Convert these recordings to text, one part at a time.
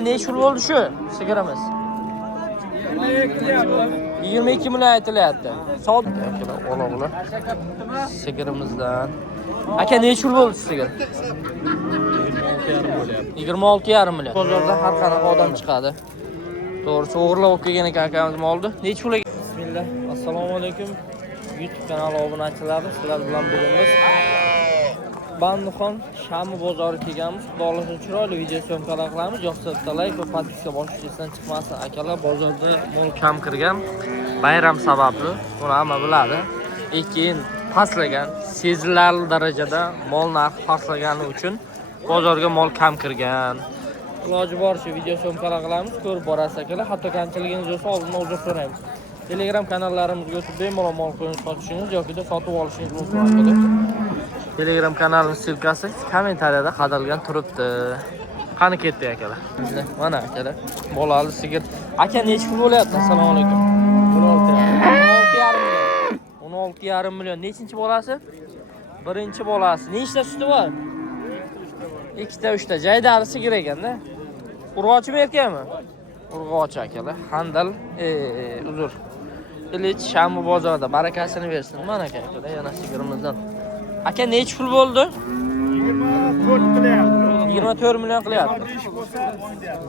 Neç pul bo'ldi shu sigiramiz? 22 million aytilyapti. Sod ola bular. Sigirimizdan. Aka neç pul bo'ldi sigir? 26,5 million. Bozorda har qanaqa odam chiqadi. To'g'risi o'g'irlab olib kelgan ekan akamiz molni. Neç pul? Bismillah. Assalomu alaykum. YouTube kanali obunachilari, sizlar bilan bugun biz Bandixon Shami bozori kelganmiz. Xudolar chiroyli video syomkalar qilamiz. Yo'qsa like va podpiska boshqasidan chiqmasin. Akalar bozorda mol kam kirgan. Bayram sababli, buni hamma biladi. Lekin pastlagan, sezilarli darajada mol narxi pastlagani uchun bozorga mol kam kirgan. Iloji boricha video syomkalar qilamiz. Ko'rib borasiz akalar. Hatto kamchiligingiz bo'lsa oldindan uzr so'raymiz. Telegram kanallarimizga o'tib bemalol mol qo'yingiz sotishingiz yoki sotib olishingiz mumkin akalar. Telegram kanalimiz silkasi kommentariyada qadalgan turibdi. Qani ketdi akalar. Mana akalar. Bolali sigir. Aka necha pul bo'lyapti? Assalomu alaykum. 16,5 million. Nechinchi bolasi? Birinchi bolasi. Nechta suti bor? 2ta, 3ta. Jaydari sigir ekanda. Urg'ochimi erkakmi? Urg'och akalar. Handal, uzr. Ilich Shami bozorida barakasini bersin. Mana akalar, yana sigirimizdan. Aka necha pul bo'ldi? 24 million qilyapti.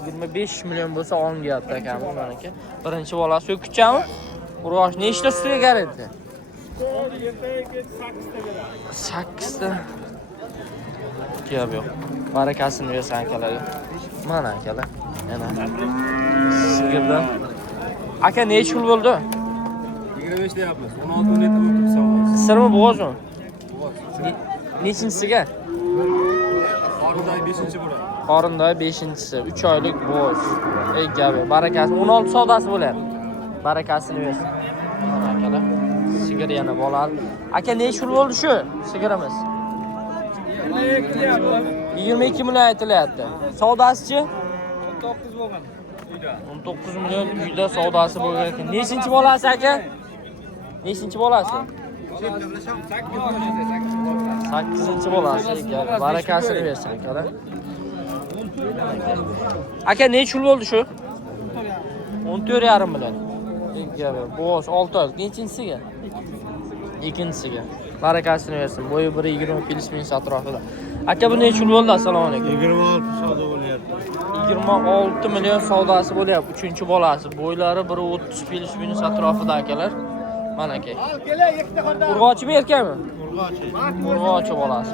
25 million bo'lsa olmayapti akamiz mana aka. Birinchi bolasi o'kkichami? Urg'och nechta sutiga garantiya? 8ta. Gap yo'q. Barakasini bersin akalarga. Mana akalar. Yana sigirdan. Aka necha pul bo'ldi? 25 deyapmiz. 16-17 bo'lib savol. Sirmi bo'g'ozmi? Nechinchisiga? Qorindoy 5-chi bo'ladi. Qorindoy 5-chisi. 3 oylik bo'g'oz. Ey gabi, barakasi 16 savdosi bo'lyapti. Barakasini bersin. Mana akalar. Sigir yana bolali. Aka necha pul bo'ldi shu sigirimiz? 22 million aytilyapti. Savdosichi? 19 bo'lgan. 19 million uyda savdosi bo'lgan ekan. Nechinchi bolasi aka? Nechinchi bolasi? 8-chi bolasi ekan. Barakasini bersin akalar. Aka necha pul bo'ldi shu? 14,5 million. Bo'g'oz 6 oylik. Nechinchisiga? Ikkinchisiga. Barakasini bersin. Bo'yi 1.20 plyus-minus atrofida. Aka bu necha pul bo'ldi? Assalomu alaykum. 26 savdo bo'lyapti. 26 million savdosi bo'lyapti. 3-chi bolasi. Bo'ylari 1.30 plyus-minus atrofida akalar. Mana aka. Urg'ochimi erkakmi? Urg'ochi bolasi.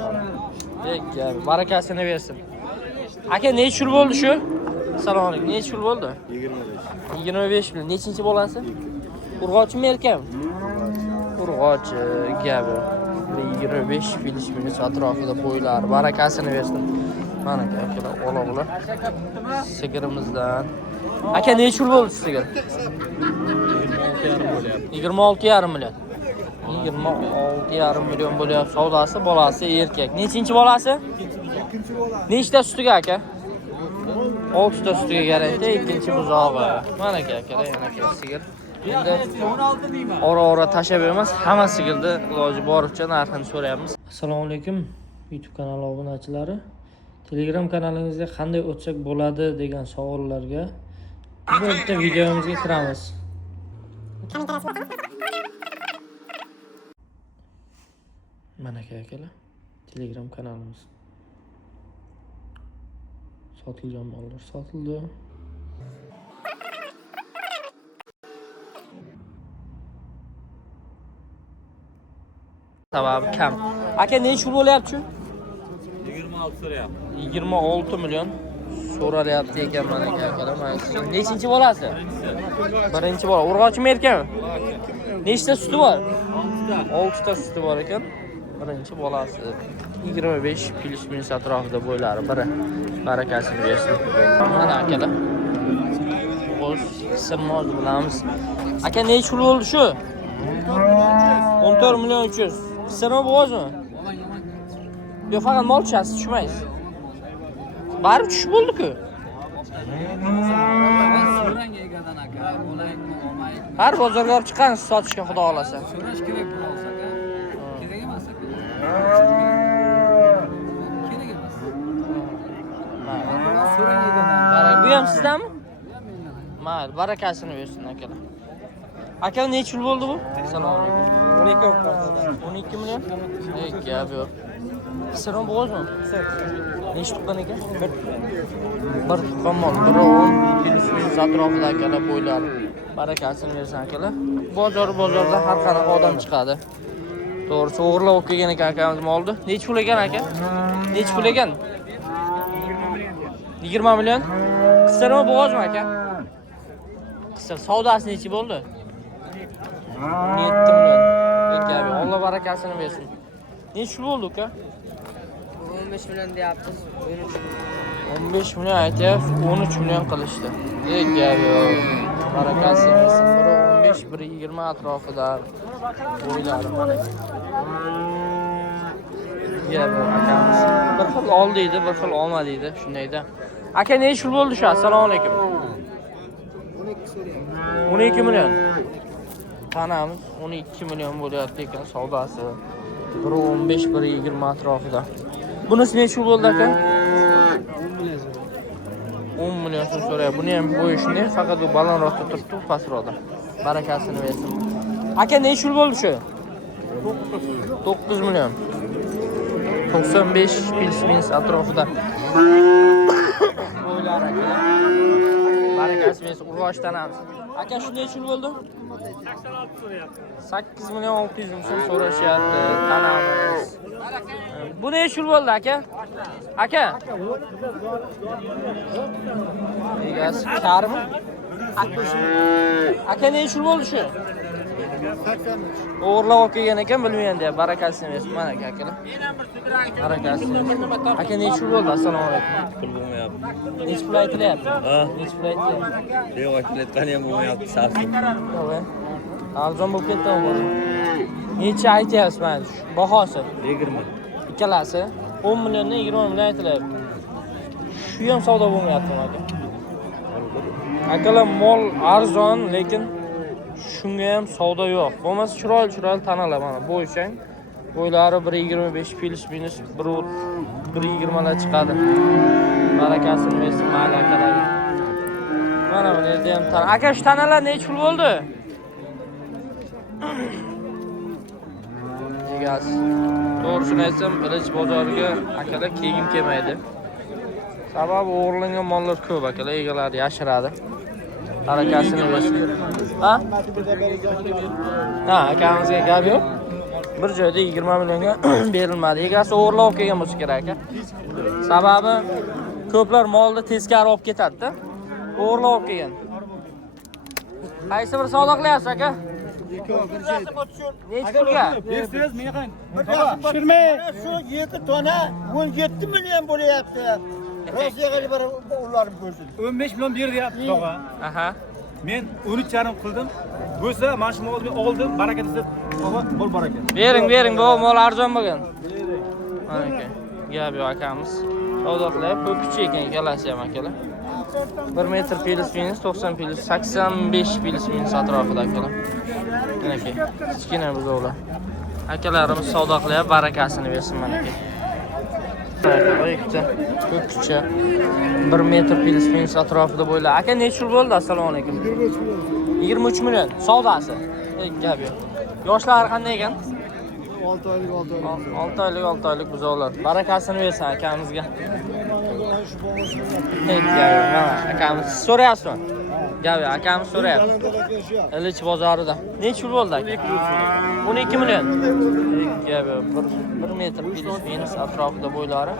Ekan, barakasini bersin. Aka necha pul bo'ldi shu? Assalomu alaykum. Necha pul bo'ldi? 25. 25 million. Nechinchi bolasi? Urg'ochimi erkakmi? Urg'ochi gabi. 25 plyus-minus atrofida bo'ylari. Barakasini bersin. Mana akalar, ola bular. Sigirimizdan. Aka necha pul bo'ldi sigir? 26,5 million. 26,5 million bo'lyapti savdosi, bolasi erkak. Nechinchi bolasi? Ikkinchi bolasi. Nechta sutiga aka? 6 ta sutiga garantiya, ikkinchi buzog'i. Mana akalar, yana sigir. Endi ora tashab emas, hamma sigirni iloji boricha narxini so'rayapmiz. Assalomu alaykum YouTube kanali obunachilari. Telegram kanalingizga qanday o'tsak bo'ladi degan savollarga bu bitta videomizga kiramiz. Mana akalar, Telegram kanalimiz. Sotilgan mollar sotildi. Sababi kam. Aka necha pul bo'lyapti? 26 so'rayapti. 26 million so'ralyapti ekan mana akalar. Nechinchi bolasi? Birinchi bola. Urg'ochimi erkakmi? Nechta suti bor? 6 ta suti bor ekan. Birinchi bolasi. 25 plyus-minus atrofida bo'ylari biri. Barakasini bersin. Mana akalar. O'z sirmoz bilamiz. Aka necha pul bo'ldi shu? 14 million 300. Sirmi bo'g'ozmi? Yo'q, faqat mol tushasiz, tushmaysiz. Bari tush bo'ldi-ku. Har bozorga olib chiqqansiz sotishga xudo xolasa. So'rash kerak bo'lsa, kerak emas. Kerak emas. So'rang ekan. Bu Bu ham sizdanmi? Mayli, barakasini bersin akalar. Aka necha yil bo'ldi bu? Assalomu alaykum. 12 olib qoldi. 12 million? Ey, gap yo'q. Siron bo'g'ozmi? Necha tuqqan ekan? Bir tuqqan mol, 110 kilometr atrofida akalar bo'ylari. Barakasini bersin akalar. Bozorda har qanaqa odam chiqadi. To'g'risi o'g'irlab olib kelgan ekan akamiz molni. Necha pul ekan aka? Necha pul ekan? 20 million. Qisirmi bo'g'ozmi aka? Qisir savdosi necha bo'ldi? 17 million. Gap yo'q. Alloh barakasini bersin. Necha pul bo'ldi uka? 15 million deyapsiz. 15 million aytyapsiz, 13 million qilishdi. Gap yo'q. Barakasini bersin. Biri 15, biri 20 atrofida bo'ylari mana. Gap yo'q akamiz. Bir xil ol deydi, bir xil olma deydi, shundayda. Aka necha pul bo'ldi shu? Assalomu alaykum. 12 million. Tanamiz 12 million bo'lyapti ekan savdosi. Biri 15, biri 20 atrofida. Bunisi necha pul bo'ldi aka? 10 million so'm so'rayapti. Buni ham bo'yi shunday, faqat bu balandroqda turibdi, pastroqda. Barakasini bersin. Aka necha pul bo'ldi shu? 9 million. 95 plus atrofida. Bo'ylari aka. Barakasini bersin. Urg'och tanamiz. Aka shu necha pul bo'ldi? 86 so'rayapti. 8 million 600 ming so'm so'rashyapti tanamiz. Bu necha pul bo'ldi aka? Aka. Egasi karmi? Aka necha pul bo'ldi shu? 83. O'g'irlab olib kelgan ekan, bilmayman deyapti. Barakasini bersin. Mana akalar. Barakasini. Aka necha pul bo'ldi? Assalomu alaykum. Pul bo'lmayapti. Necha pul aytilyapti? Ha? Necha pul aytilyapti? Yo'q, aytayotgani ham bo'lmayapti, savsi. Yo'q. Arzon bo'lib ketdimi bu? Necha aytyapsiz mana shu bahosi? 20. Ikkalasi 10 milliondan 20 million aytilyapti. Shu ham savdo bo'lmayapti aka. Akalar mol arzon, lekin shunga ham savdo yo'q. Bo'lmasa chiroyli tanalar mana bo'ychang. Bo'ylari 1.25 plus minus 1.20 lar chiqadi. Barakasini bersin mayli akalarga. Mana bu yerda ham tana. Aka shu tanalar necha pul bo'ldi? Egasi. To'g'risini aytsam, Ilich bozoriga akalar kegim kelmaydi. Sababi o'g'irlangan mollar ko'p akalar, egalari yashiradi. Barakasini bersin. Ha? Ha, akamizga gap yo'q. Bir joyda 20 millionga berilmadi. Egasi o'g'irlab olib kelgan bo'lsa kerak aka. Sababi ko'plar molni teskari olib ketadi-da. O'g'irlab olib kelgan. Qaysi bir savdo qilyapsiz aka? Necha pulga? Siz menga qarang. Pishirmay. Shu 7 tona 17 million bo'lyapti. Rossiyaga bir ularni ko'rsin. 15 million ber deyapti tog'a. Aha. Men 13,5 qildim. Bo'lsa, mana shu molni oldim, baraka desa, tog'a bol baraka. Bering, bu mol arzon bo'lgan. Mana aka. Gap yo'q akamiz. Savdo qilyapti, ko'pchi ekan ikkalasi ham akalar. 1 metr plus minus 90 plus 85 plus minus atrofida akalar. Mana aka. Kichkina buzoqlar. Akalarimiz savdo qilyapti, barakasini bersin mana aka. Ko'pcha 1 metr plus minus atrofida bo'ylar. Aka necha pul bo'ldi? Assalomu alaykum. 23 million savdosi. Gap yo'q. Yoshlari qanday ekan? 6 oylik buzoqlar. Barakasini bersin akamizga. Akamiz so'rayapsizmi? Gap yo'q, akamiz so'rayapti. Ilich bozorida. Necha pul bo'ldi aka? 12 million. Gap yo'q, 1 metr plus minus atrofida bo'ylari.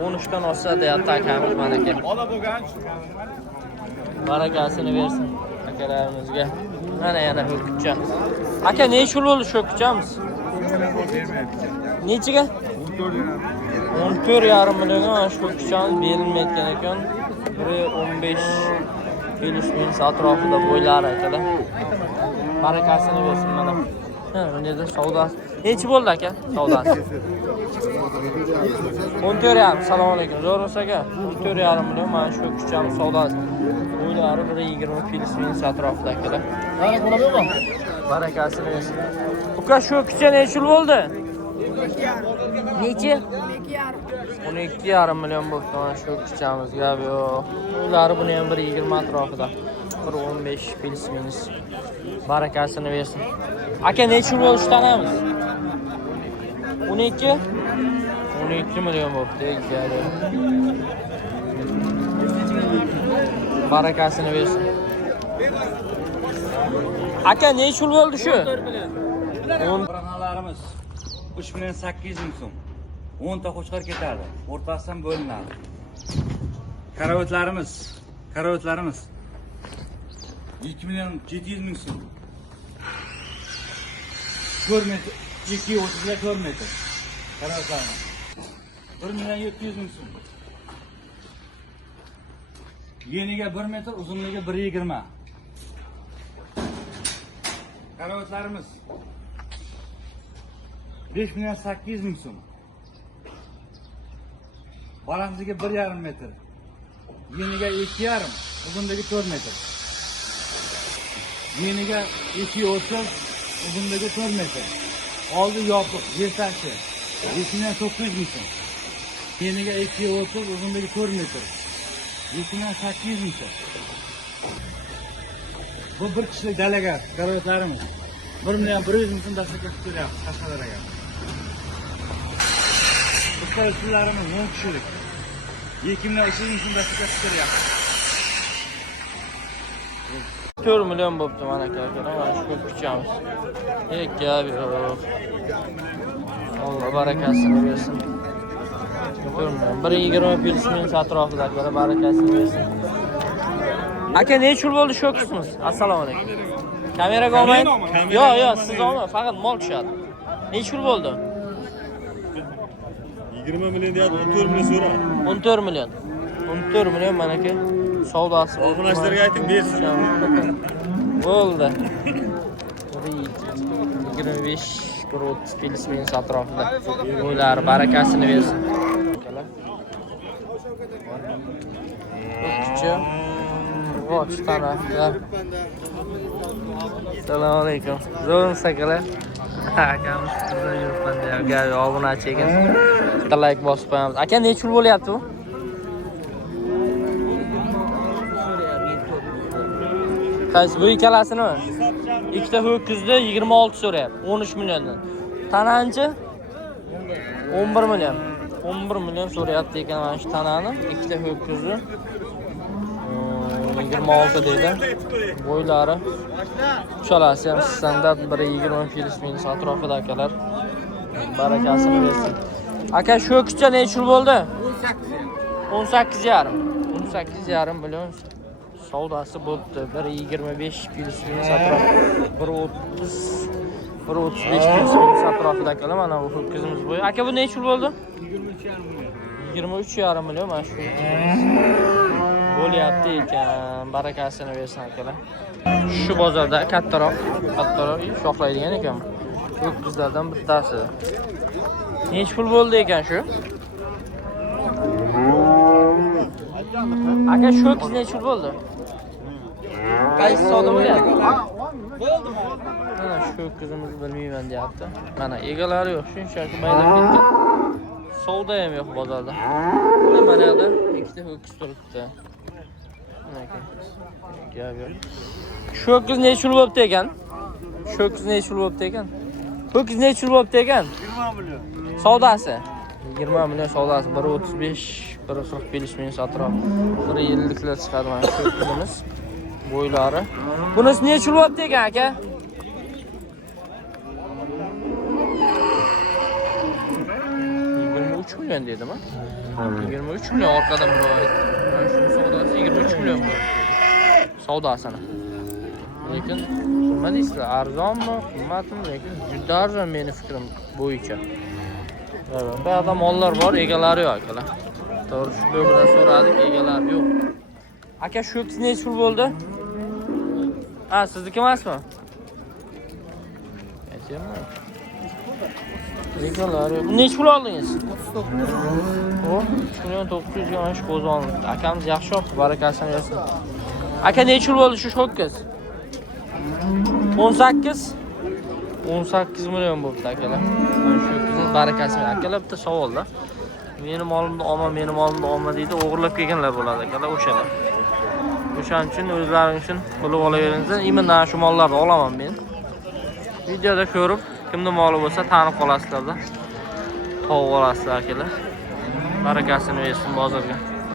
13 dan oshsa deyapti akamiz mana aka. Barakasini bersin akalarimizga. Mana yana ho'kutcha. Aka necha pul bo'ldi shu ho'kutchamiz? Nechiga? 14,5 millionga mana shu ho'kutchamiz berilmayotgan ekan. 1.15 plus minus atrofida bo'ylari akalar. Barakasini bersin mana. Ha, bu yerda savdosi. Nechi bo'ldi aka? Savdosi. 14,5. Assalomu alaykum. Zo'rsiz aka. 14,5 million mana shu ho'kutchamiz savdosi. Bo'ylari 1.20 plus minus atrofida akalar. Barakasini bersin. Uka shu ho'kutcha necha yil bo'ldi? Nechi? 12,5 million bo'ldi. Mana shu kichamiz gap yo'q. Uylari buni ham 1,20 atrofida. 1,15 plus minus. Barakasini bersin. Aka necha bo'ldi shu tanamiz? 12 million bo'ldi. Gari. Barakasini bersin. Aka necha bo'ldi shu? 10 Quranalarimiz 3 million 800 ming so'm. 10 ta qo'chqor ketadi. O'rtasidan bo'linadi. Karavotlarimiz 2 million 700 ming so'm. 4 metr, 2.30 ga 4 metr. Karavotlarimiz 1 million 700 ming so'm. Yeniga 1 metr, uzunligiga 1.20. Karavotlarimiz 5 million 800 ming so'm. Balandligi 1.5 metr. Yeniga 2.5, uzunligi 4 metr. Yeniga 2.30, uzunligi 4 metr. Oldi yopiq, yetashi 5 million 900 ming so'm. Yeniga 2.30, uzunligi 4 metr. 5 million 800 ming so'm. Bu bir kishilik dalaga karavotlarimiz 1 million 100 ming so'm dastlabki tutyapmiz Qashqadaryoga. Bitta usullarimiz 10 kishilik 2 million 200 ming so'm dastlabki tutyapmiz. 4 million bo'pti mana aka. Mana shu kichamiz. Gap yo'q. Alloh barakasini bersin. 4 million 1.20 plus minus atrofida barakasini bersin. Aka necha bo'ldi shu qismimiz? Assalomu alaykum. Kameraga olmang. Yo'q, siz olmang, faqat mol tushadi. Necha bo'ldi? 20 million deyapti, 14 million so'ra. 14 million. 14 million mana aka. Savdosi. Obunachilarga ayting, bersin. Bo'ldi. 25 30 plus minus atrofida. Uylari barakasini bersin. Kichik Watch taraflar. Assalomu alaykum. Zo'rmisiz akalar? Akamiz bizda yuribman deya gap obunachi ekan. Bitta like bosib qo'yamiz. Aka necha pul bo'lyapti bu? Qaysi bu ikkalasini? Ikkita ho'kizni 26 so'rayapti. 13 milliondan. Tananchi 11 million. 11 million so'rayapti ekan mana shu tanani. Ikkita ho'kizni 26 deydi. Bo'ylari uchalasi ham standart 1.20 plus minus atrofida akalar. Barakasini bersin. Aka shu kichcha necha yil bo'ldi? 18,5. 18,5 million savdosi bo'ldi. 1.25 plus minus atrofida. 1.30 1.35 plus minus atrofida akalar. Mana bu ho'kizimiz bo'yi. Aka bu necha yil bo'ldi? 23,5 million mana shu bo'lyapti ekan. Barakasini bersin akalar. Shu bozorda kattaroq shoxlaydigan ekan. Ho'kizlardan bittasi. Necha pul bo'ldi ekan shu? Aka shu ho'kiz necha pul bo'ldi? Qaysi savdo bo'lyapti? Mana shu ho'kizimizni bilmayman deyapti. Mana egalari yo'q, shunchaki maydab ketdi. Savdo ham yo'q bozorda. Mana yerda ikkita ho'kiz turibdi. Shu ho'kiz necha pul bo'libdi ekan? Shu ho'kiz necha pul bo'libdi ekan? Ho'kiz necha pul bo'libdi ekan? 20 million. Savdosi 20 million savdosi 1.35 1.40 plus minus atrof 1.50 chiqadi mana shu ho'kizimiz. Bo'ylari. Bunisi necha pul bo'libdi ekan aka? 23 million dedimi? 23 million orqadan birov aytdi. Mana shu savdosi 23 million bo'ldi. Savdosini. Lekin nima deysizlar? Arzonmi, qimmatmi? Lekin juda arzon meni fikrim bo'yicha. Bu yerda mollar bor, egalari yo'q akalar. To'g'ri, shu bilan so'radik, egalari yo'q. Aka shu ho'kiz necha pul bo'ldi? Ha, sizniki emasmi? Aytaymi? Egalari yo'q. Necha pul oldingiz? 39. O, 3 million 900 ga mana shu qo'zi oldi. Akamiz yaxshi oldi, barakasini bersin. Aka necha pul bo'ldi shu ho'kiz? 18 million bo'libdi akalar. Mana shu ho'kizni barakasini. Akalar bitta savolda. Meni molimni olma, meni molimni olma deydi, o'g'irlab kelganlar bo'ladi akalar o'shalar. O'shaning uchun o'zlaring uchun bilib olaveringlar. Imindan shu mollarni olaman men. Videoda ko'rib, kimni moli bo'lsa tanib qolasizlar-da. Tovuq olasizlar akalar. Barakasini bersin bozorga.